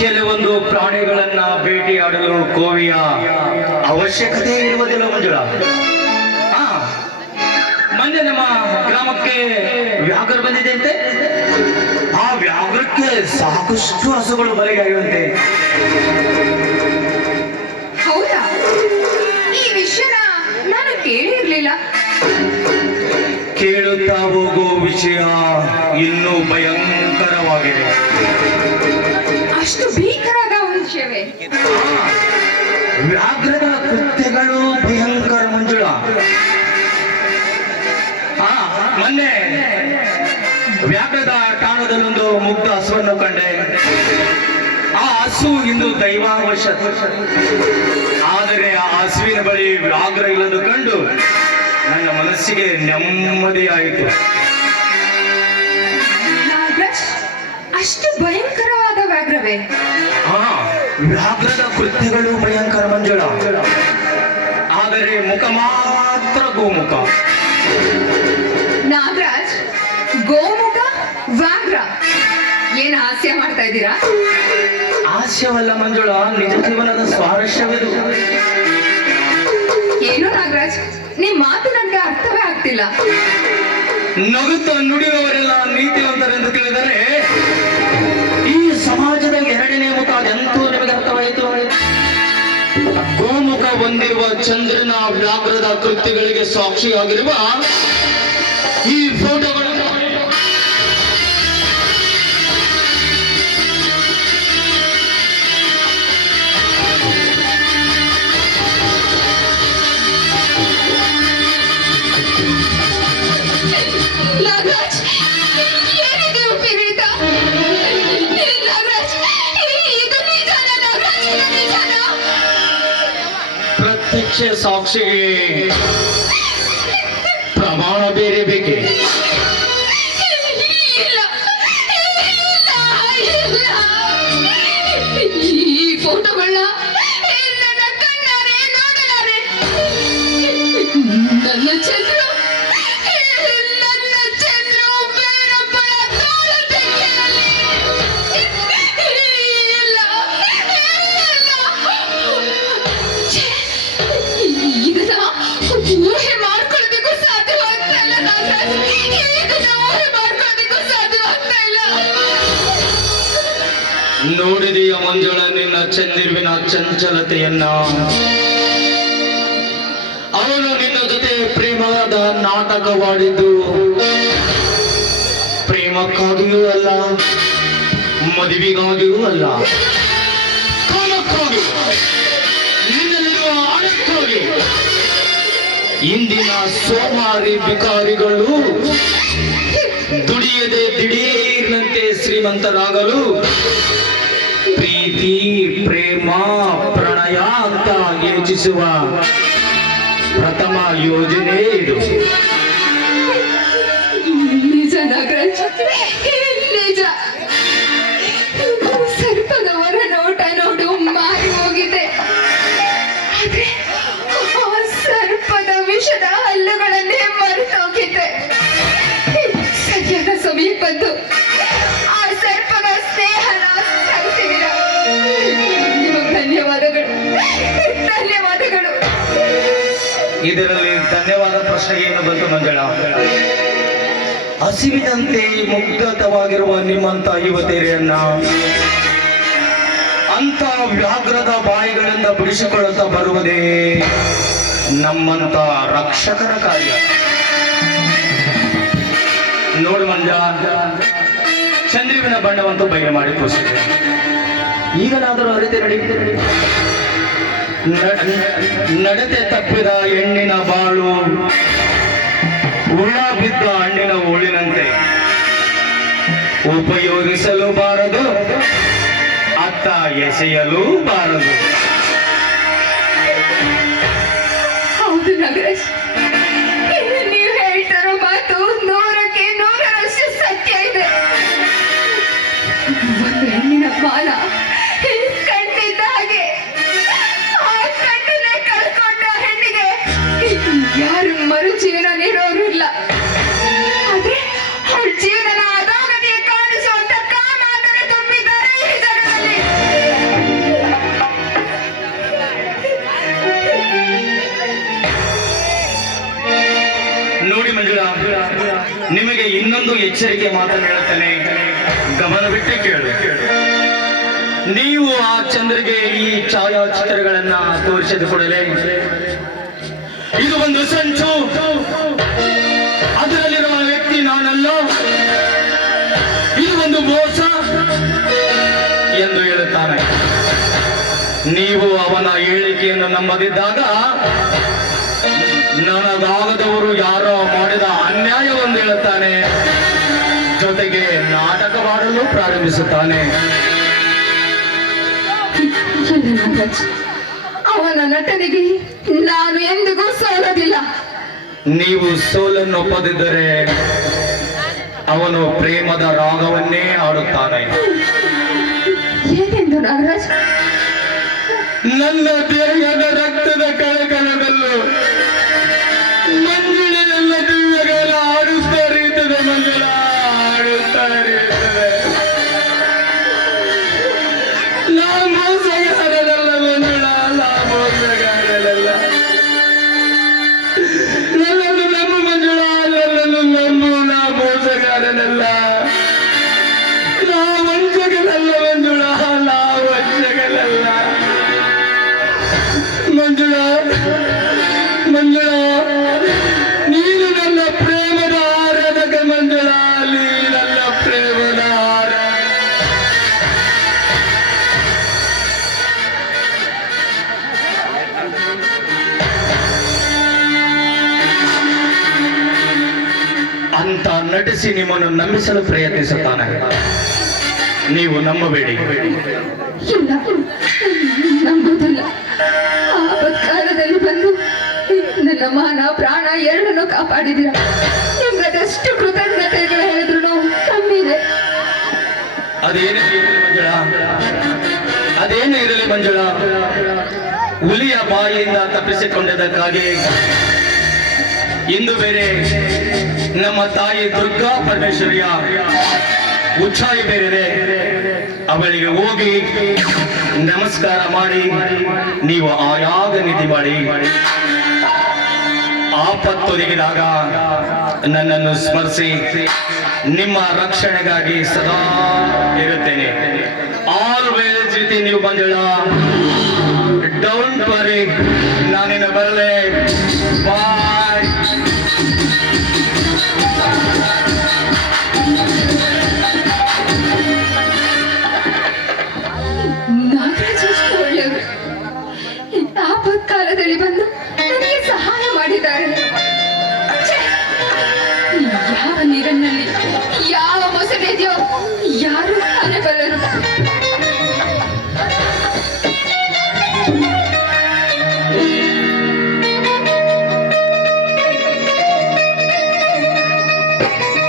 ಕೆಲವೊಂದು ಪ್ರಾಣಿಗಳನ್ನ ಭೇಟಿಯಾಡಲು ಕೋವಿಯ ಅವಶ್ಯಕತೆ ಇರುವುದಿಲ್ಲ ಮಂಜುಳಾ. ಮೊನ್ನೆ ನಮ್ಮ ಗ್ರಾಮಕ್ಕೆ ವ್ಯಾಘ್ರ ಬಂದಿದೆ ಅಂತೆ. ಆ ವ್ಯಾಘ್ರಕ್ಕೆ ಸಾಕಷ್ಟು ಹಸುಗಳು ಬಲಿಯಾಗಿರುವಂತೆ. ಹೌದಾ? ಈ ವಿಷಯನ ನಾನು ಕೇಳಿರ್ಲಿಲ್ಲ. ಕೇಳುತ್ತಾ ಹೋಗೋ ವಿಷಯ ಇನ್ನೂ ಭಯಂಕರವಾಗಿದೆ. ಅಷ್ಟು ಭೀಕರದ ವಿಷಯವೇ? ವ್ಯಾಘ್ರದ ಕೃತ್ಯಗಳು ಭಯಂಕರ ಮಂಜುಳಾ. ಮೊನ್ನೆ ವ್ಯಾಘ್ರದ ಠಾಣದಲ್ಲೊಂದು ಮುಗ್ಧ ಹಸುವನ್ನು ಕಂಡೆ. ಆ ಹಸು ಇಂದು ದೈವಾವಶ. ಆದರೆ ಆ ಹಸುವಿನ ಬಳಿ ವ್ಯಾಘ್ರ ಇಲ್ಲದು ಕಂಡು ನನ್ನ ಮನಸ್ಸಿಗೆ ನೆಮ್ಮದಿಯಾಯಿತು. ಅಷ್ಟು ಭಯಂಕರವಾದ ವ್ಯಾಘ್ರವೇ? ವ್ಯಾಘ್ರದ ಕೃತ್ಯಗಳು ಭಯಂಕರ ಮಂಜುಳ. ಆದರೆ ಮುಖ ಮಾತ್ರ ಗೋಮುಖ. ನಾಗರಾಜ್, ಗೋಮುಖ ವ್ಯಾಘ್ರ ಏನ್ ಹಾಸ್ಯ ಮಾಡ್ತಾ ಇದ್ದೀರಾ? ಹಾಸ್ಯವಲ್ಲ ಮಂಜುಳ, ನಿಜ ಜೀವನದ ಸ್ವಾರಸ್ಯವಿದು. ಏನು ನಾಗರಾಜ್, ನಿಮ್ ಮಾತು ನನಗೆ ಅರ್ಥವೇ ಆಗ್ತಿಲ್ಲ. ನಗುತ್ತ ನುಡಿಯುವವರೆಲ್ಲ ನೀತಿವಂತರೆಂದು ತಿಳಿದರೆ ಈ ಸಮಾಜದ ಎರಡನೇ ಮುಖ ಅದೆಂತೂ ನಿಮಗೆ ಅರ್ಥವಾಯಿತು. ಗೋಮುಖ ಹೊಂದಿರುವ ಚಂದ್ರನ ವ್ಯಾಘ್ರದ ಕೃತ್ಯಗಳಿಗೆ ಸಾಕ್ಷಿಯಾಗಿರುವ ಈ ಫೋಟೋಗಳು ಪ್ರತ್ಯಕ್ಷ ಸಾಕ್ಷಿಗೆ ಪ್ರಮಾಣ ಬೇರೆ ಬೇಕೆ? ಈ ಫೋಟೋಗಳನ್ನ ನನ್ನ ಕಣ್ಣಾರೆ ನೋಡಲಾರೆ. ನನ್ನ ಚಂದ್ರ ಬೇರೊಬ್ಬಳ ತೋಳು ತೆಗೆಯಲಿ. ಇದನ್ನ ಊಹೆ ಮಾಡ್ಕೊಳ್ಳೋದಕ್ಕೂ ಸಾಧ್ಯವಾಗ್ತಾ ಇಲ್ಲ ನಾಗರಾಜ್. ಇದನ್ನ ಊಹೆ ಮಾಡ್ಕೊಳ್ಳೋದಕ್ಕೂ ಸಾಧ್ಯವಾಗ್ತಾ ಇಲ್ಲ. ನೋಡಿದೆಯ ಮಂಜುಳ ನಿನ್ನ ಚಂದಿರುವಿನ ಚಂಚಲತೆಯನ್ನ? ಅವನು ನಿನ್ನ ಜೊತೆ ಪ್ರೇಮದ ನಾಟಕವಾಡಿದ್ದು ಪ್ರೇಮಕ್ಕಾಗಿಯೂ ಅಲ್ಲ, ಮದುವೆಗಾಗಿಯೂ ಅಲ್ಲ, ಕಾಮಕ್ಕಾಗಿ, ನಿನ್ನಲ್ಲಿರುವ ಹಣಕ್ಕಾಗಿ. ಇಂದಿನ ಸೋಮಾರಿ ಬಿಕಾರಿಗಳು ದುಡಿಯದೆ ದಿಢೀರ್ನಂತೆ ಶ್ರೀಮಂತರಾಗಲು ಪ್ರೀತಿ, ಪ್ರೇಮ, ಪ್ರಣಯ ಅಂತ ಯೋಚಿಸುವ ಪ್ರಥಮ ಯೋಜನೆ ಇದು. ನಿಜ ನಾಗರಾಜ್, ನಿಜ. ಸರ್ಪದವರ ನೋಟ ನೋಡು ಮಾರಿ ಹೋಗಿದೆ. ಆದ್ರೆ ಆ ಸರ್ಪದ ವಿಷದ ಹಲ್ಲುಗಳನ್ನೇ ಮರೆತೋಗಿದೆ. ಸರಿಯಾದ ಸಮಯ ಬಂದು ಆ ಸರ್ಪದ ಸ್ನೇಹನ ಸರಿಸಿದಿರ. ನಿಮಗೆ ಧನ್ಯವಾದಗಳು, ಧನ್ಯವಾದಗಳು. ಇದರಲ್ಲಿ ಧನ್ಯವಾದ ಪ್ರಶ್ನೆ ಏನು ಬಂತು ಮಂಜಳ? ಹಸಿವಿನಂತೆ ಮುಗ್ಧವಾಗಿರುವ ನಿಮ್ಮಂತ ಯುವತಿಯರನ್ನ ಅಂತ ವ್ಯಾಘ್ರದ ಬಾಯಿಗಳಿಂದ ಬಿಡಿಸಿಕೊಳ್ಳುತ್ತಾ ಬರುವುದೇ ನಮ್ಮಂತ ರಕ್ಷಕರ ಕಾರ್ಯ. ನೋಡು ಮಂಜ, ಚಂದ್ರುವಿನ ಬಣ್ಣವಂತೂ ಬಯಲು ಮಾಡಿ ತೋರಿಸಿದೆ. ಈಗಲಾದರೂ ಅರಿತೆ ನಡತೆ ತಪ್ಪಿದ ಹೆಣ್ಣಿನ ಬಾಳು ಹುಳ ಬಿದ್ದ ಹಣ್ಣಿನ ಹೋಳಿನಂತೆ. ಉಪಯೋಗಿಸಲು ಬಾರದು, ಅತ್ತ ಎಸೆಯಲು ಬಾರದು. ಹೌದು ನಾಗರಾಜ್, ನೀವು ಹೇಳ್ತಾರೋ ಮಾತು 100ಕ್ಕೆ 100ರಷ್ಟು ಸತ್ಯ ಇದೆ. ಒಂದು ಹೆಣ್ಣಿನ ಬಾಲ ಕಣ್ಣಿದ್ದ ಹಾಗೆ, ಆ ಕಣ್ಣನ್ನೇ ಕಳ್ಕೊಂಡ ಹೆಣ್ಣಿಗೆ ಯಾರು ಮರು ಜೀವನ ನೀಡೋರು ಇಲ್ಲ. ಆದ್ರೆ ಅವಳ ಜೀವನ ಅಧೋಗತಿಗೆ ಕಾಣಿಸುವಂತ ಕಾಮಾಂತರ ತುಂಬಿದ್ದಾರೆ ಈ ಜಗದಲ್ಲಿ. ಎಚ್ಚರಿಕೆ ಮಾತನ್ನು ಹೇಳುತ್ತೇನೆ, ಗಮನವಿಟ್ಟು ಕೇಳು. ನೀವು ಆ ಚಂದ್ರಿಗೆ ಈ ಛಾಯಾಚಿತ್ರಗಳನ್ನ ತೋರಿಸಿದ ಕೂಡಲೇ ಇದು ಒಂದು ಸಂಚು, ಅದರಲ್ಲಿರುವ ವ್ಯಕ್ತಿ ನಾನಲ್ಲ, ಇದು ಒಂದು ಮೋಸ ಎಂದು ಹೇಳುತ್ತಾನೆ. ನೀವು ಅವನ ಹೇಳಿಕೆಯನ್ನು ನಂಬದಿದ್ದಾಗ ನನಗಾಗದವರು ಯಾರೋ ಮಾಡಿದ ಅನ್ಯಾಯವೆಂದು ಹೇಳುತ್ತಾನೆ, ಜೊತೆಗೆ ನಾಟಕವಾಡಲು ಪ್ರಾರಂಭಿಸುತ್ತಾನೆ. ಇಲ್ಲ ನಾಗರಾಜ್, ಅವನ ನಟನೆಗೆ ನಾನು ಎಂದಿಗೂ ಸೋಲೋದಿಲ್ಲ. ನೀವು ಸೋಲನ್ನು ಒಪ್ಪದಿದ್ದರೆ ಅವನು ಪ್ರೇಮದ ರಾಗವನ್ನೇ ಆಡುತ್ತಾನೆ. ಏನೆಂದು ನಾಗರಾಜ್? ನನ್ನ ದೇಹದ ರಕ್ತದ ಕಳಕಳದಲ್ಲೂ ಮಂಜುಳೆಲ್ಲ ದಿವ್ಯಗಳ ಆಡುತ್ತಾ ಇರ್ತದೆ, ಮಂಜುಳ ಆಡುತ್ತಾ ಇರ್ತದೆ. ನಾ ಮೋಸಗಾರನಲ್ಲ ಮಂಜುಳ, ನಾ ಮೋಸಗಾರನಲ್ಲ. ನನ್ನನ್ನು ನಂಬು ಮಂಜುಳ, ನನ್ನನ್ನು ನಂಬು, ನಾ ಮೋಸಗಾರನಲ್ಲ, ನಾ ವಂಚಕನಲ್ಲ ಮಂಜುಳ, ನಾ ವಂಚಕನಲ್ಲ. ಮಂಜುಳ, ಮಂಜುಳ, ನೀನು ನನ್ನ ಪ್ರೇಮದ ಆರಾಧಕ ಮಂಜುಳ, ನೀ ನನ್ನ ಪ್ರೇಮದ ಆರಾಧಕ. ಅಂತ ನಟಿಸಿ ನಿಮ್ಮನ್ನು ನಂಬಿಸಲು ಪ್ರಯತ್ನಿಸುತ್ತಾನೆ. ನೀವು ನಂಬಬೇಡಿ. ಇಲ್ಲ, ನಂಬುವುದಿಲ್ಲ. ಆಪತ್ಕಾಲದಲ್ಲಿ ಬಂದು ನನ್ನ ಮಾನ ಪ್ರಾಣ ಎರಡನ್ನು ಕಾಪಾಡಿದಿರ. ನಿಮ್ಮದಷ್ಟು ಕೃತಜ್ಞತೆಗಳು ಹೇಳಿದ್ರು ಕಮ್ಮಿದೆ. ಅದೇನೇ ಇರಲಿ ಮಂಜುಳ, ಅದೇನೇ ಇರಲಿ ಮಂಜುಳ, ಹುಲಿಯ ಬಾಯಿಯಿಂದ ತಪ್ಪಿಸಿಕೊಂಡಿದ್ದಕ್ಕಾಗಿ ಇಂದು ಬೇರೆ ನಮ್ಮ ತಾಯಿ ದುರ್ಗಾ ಪರಮೇಶ್ವರಿಯ ಉಚ್ಚಾಯಿ ಬೇರೆ. ಅವಳಿಗೆ ಹೋಗಿ ನಮಸ್ಕಾರ ಮಾಡಿ ನೀವು ಆಯಾಗ ನಿಧಿ ಮಾಡಿ. ಆಪತ್ತೊದಗಿದಾಗ ನನ್ನನ್ನು ಸ್ಮರಿಸಿ ನಿಮ್ಮ ರಕ್ಷಣೆಗಾಗಿ ಸದಾ ಇರುತ್ತೇನೆ. Always with in you Manjula. Don't worry, ನಾನಿನ್ನು ಬರಲೇ. ಬಾಯ್. ನಾಗರಾಜ್ ಎಷ್ಟು ಒಳ್ಳೆಯವರು. ಆಪತ್ಕಾಲದಲ್ಲಿ ಬಂದು ನನಗೆ ಸಹಾಯ ಮಾಡಿದ್ದಾರೆ. ಛೆ! ಯಾವ ನೀರಿನಲ್ಲಿ ಯಾವ ಮೊಸಳೆ ಇದೆಯೋ ಯಾರು